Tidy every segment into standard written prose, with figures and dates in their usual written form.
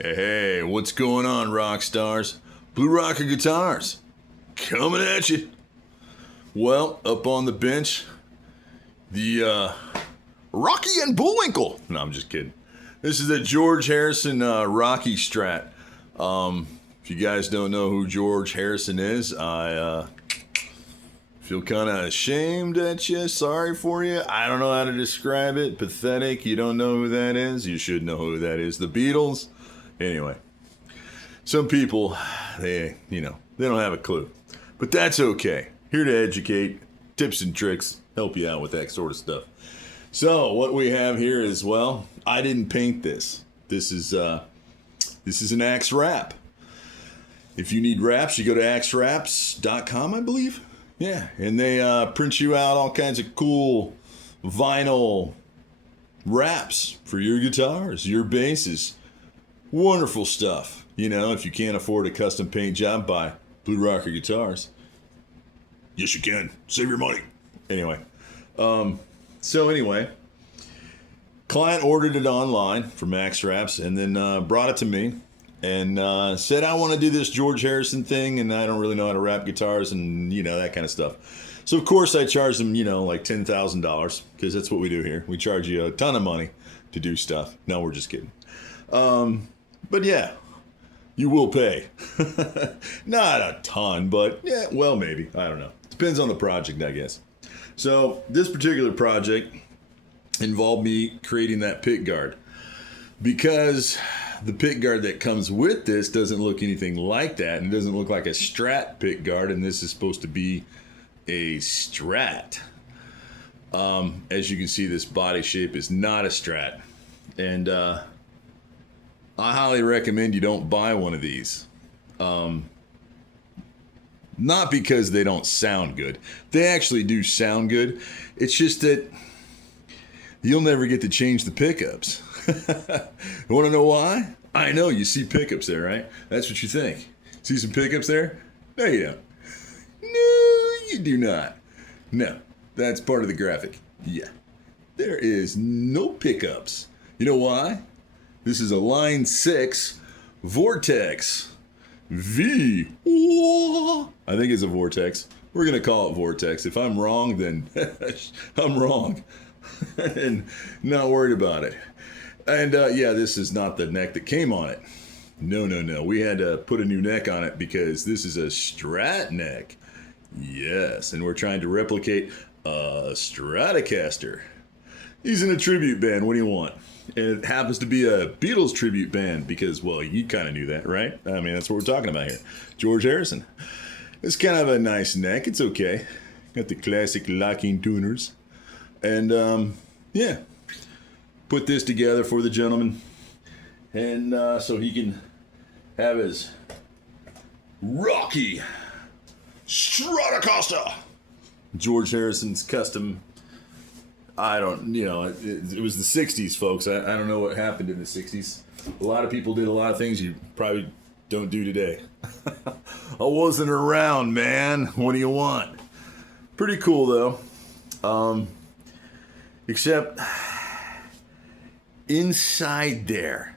Hey, what's going on, rock stars? Blue Rocker Guitars, coming at you. Well, up on the bench, the Rocky and Bullwinkle. No, I'm just kidding. This is a George Harrison Rocky Strat. If you guys don't know who George Harrison is, I feel kind of ashamed at you. Sorry for you. I don't know how to describe it. Pathetic. You don't know who that is? You should know who that is. The Beatles. Anyway, some people, they don't have a clue. But that's okay. Here to educate, tips and tricks, help you out with that sort of stuff. So what we have here is, well, I didn't paint this. This is an axe wrap. If you need wraps, you go to axewraps.com, I believe. Yeah, and they print you out all kinds of cool vinyl wraps for your guitars, your basses. Wonderful stuff. You know, if you can't afford a custom paint job, buy Blue Rocker Guitars. Yes, you can. Save your money. Anyway. Anyway, client ordered it online from Axe Wraps and then brought it to me and said, I want to do this George Harrison thing and I don't really know how to wrap guitars and, that kind of stuff. So, of course, I charged them, like $10,000 because that's what we do here. We charge you a ton of money to do stuff. No, we're just kidding. But yeah, you will pay. Not a ton, but yeah, well, maybe. I don't know. Depends on the project, I guess. So this particular project involved me creating that pick guard because the pick guard that comes with this doesn't look anything like that and doesn't look like a Strat pick guard, and this is supposed to be a Strat. As you can see, this body shape is not a Strat, and I highly recommend you don't buy one of these. Not because they don't sound good. They actually do sound good. It's just that you'll never get to change the pickups. You want to know why? I know, you see pickups there, right? That's what you think. See some pickups there? No, you don't. No, you do not. No, that's part of the graphic. Yeah. There is no pickups. You know why? This is a Line 6 Vortex V. I think it's a Vortex. We're going to call it Vortex. If I'm wrong, then I'm wrong. And not worried about it. And yeah, this is not the neck that came on it. No. We had to put a new neck on it because this is a Strat neck. Yes, and we're trying to replicate a Stratocaster. He's in a tribute band. What do you want? And it happens to be a Beatles tribute band because, well, you kind of knew that, right? I mean, that's what we're talking about here. George Harrison. It's kind of a nice neck. It's okay. Got the classic locking tuners. And, yeah. Put this together for the gentleman. And so he can have his Rocky Stratocaster. George Harrison's custom. I don't, it was the 60s, folks. I don't know what happened in the 60s. A lot of people did a lot of things you probably don't do today. I wasn't around, man. What do you want? Pretty cool, though. Except inside there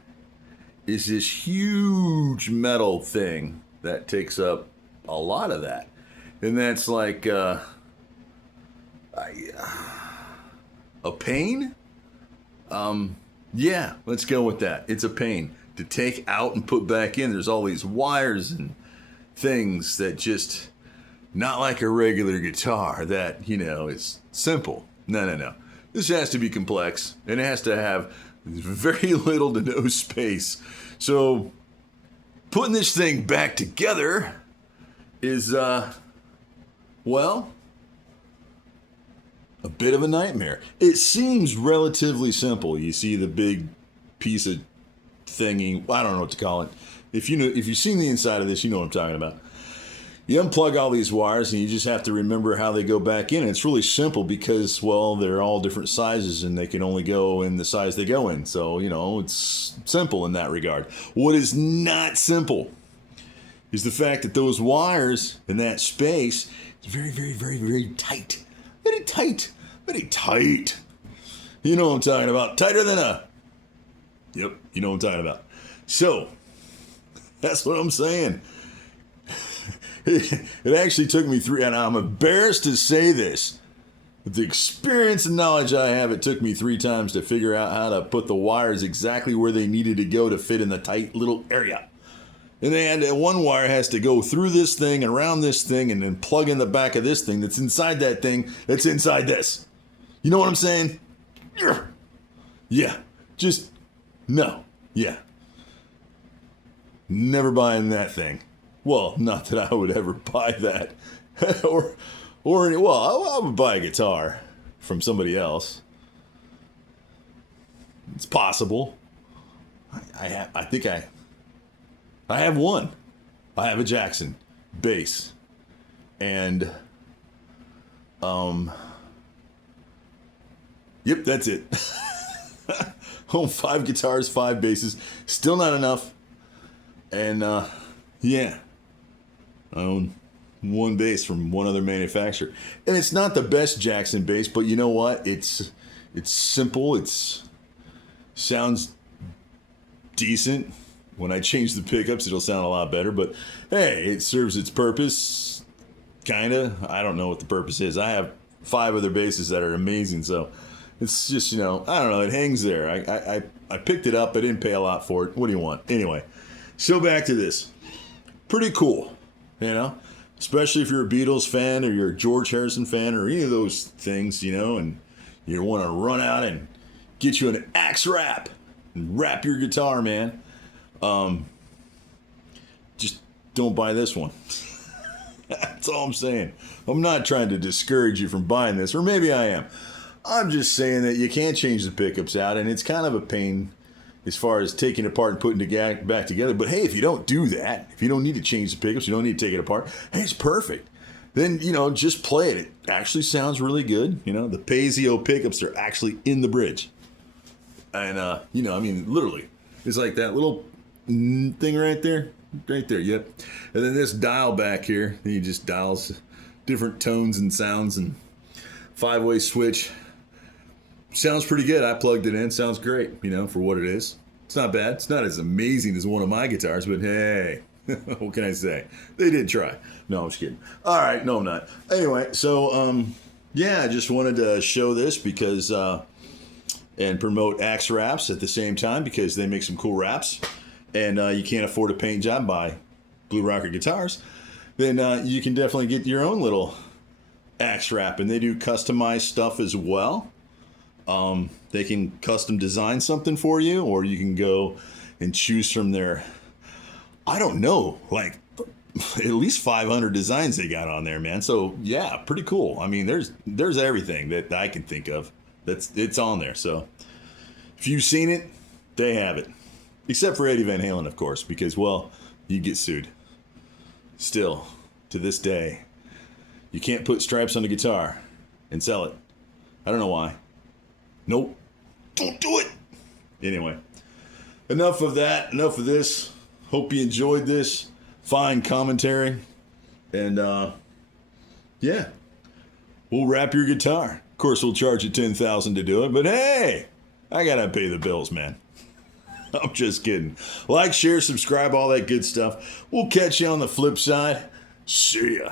is this huge metal thing that takes up a lot of that. And that's like, a pain? Yeah, let's go with that. It's a pain to take out and put back in. There's all these wires and things that just, not like a regular guitar that, is simple. No. This has to be complex, and it has to have very little to no space. So, putting this thing back together is, well, a bit of a nightmare. It seems relatively simple. You see the big piece of thingy. I don't know what to call it. If you've seen the inside of this, you know what I'm talking about. You unplug all these wires and you just have to remember how they go back in. And it's really simple because, well, they're all different sizes and they can only go in the size they go in. So, it's simple in that regard. What is not simple is the fact that those wires in that space is very, very, very, very tight. Very tight. Very tight. You know what I'm talking about. Tighter than a Yep, you know what I'm talking about. So, that's what I'm saying. It actually took me and I'm embarrassed to say this. With the experience and knowledge I have, it took me 3 times to figure out how to put the wires exactly where they needed to go to fit in the tight little area. And then one wire has to go through this thing and around this thing and then plug in the back of this thing that's inside that thing that's inside this. You know what I'm saying? Yeah. Just, no. Yeah. Never buying that thing. Well, not that I would ever buy that. I would buy a guitar from somebody else. It's possible. I have one. I have a Jackson bass. And, yep, that's it. Own 5 guitars, 5 basses. Still not enough. And, yeah. I own 1 bass from one other manufacturer. And it's not the best Jackson bass, but you know what? It's simple. It sounds decent. When I change the pickups, it'll sound a lot better. But, hey, it serves its purpose. Kinda. I don't know what the purpose is. I have 5 other basses that are amazing, so it's just, I don't know, it hangs there. I picked it up, I didn't pay a lot for it. What do you want? Anyway, so back to this. Pretty cool, especially if you're a Beatles fan or you're a George Harrison fan or any of those things, and you want to run out and get you an axe wrap and wrap your guitar, man. Just don't buy this one. That's all I'm saying. I'm not trying to discourage you from buying this, or maybe I am. I'm just saying that you can't change the pickups out, and it's kind of a pain as far as taking it apart and putting it back together. But hey, if you don't do that, if you don't need to change the pickups, you don't need to take it apart, hey, it's perfect. Then, just play it. It actually sounds really good. The Paisley pickups are actually in the bridge. And, literally, it's like that little thing right there. Right there, yep. And then this dial back here, he just dials different tones and sounds and 5-way switch. Sounds pretty good. I plugged it in. Sounds great, for what it is. It's not bad. It's not as amazing as one of my guitars, but hey, what can I say? They did try. No, I'm just kidding. All right, no, I'm not. Anyway, so, I just wanted to show this because, and promote axe wraps at the same time because they make some cool wraps. And you can't afford a paint job by Blue Rocker Guitars, then you can definitely get your own little axe wrap. And they do customized stuff as well. They can custom design something for you, or you can go and choose from their, I don't know, like at least 500 designs they got on there, man. So yeah, pretty cool. I mean, there's everything that I can think of it's on there. So if you've seen it, they have it. Except for Eddie Van Halen, of course, because, well, you get sued. Still, to this day, you can't put stripes on a guitar and sell it. I don't know why. Nope. Don't do it. Anyway, enough of that. Enough of this. Hope you enjoyed this fine commentary. And, we'll wrap your guitar. Of course, we'll charge you $10,000 to do it, but hey, I gotta pay the bills, man. I'm just kidding. Like, share, subscribe, all that good stuff. We'll catch you on the flip side. See ya.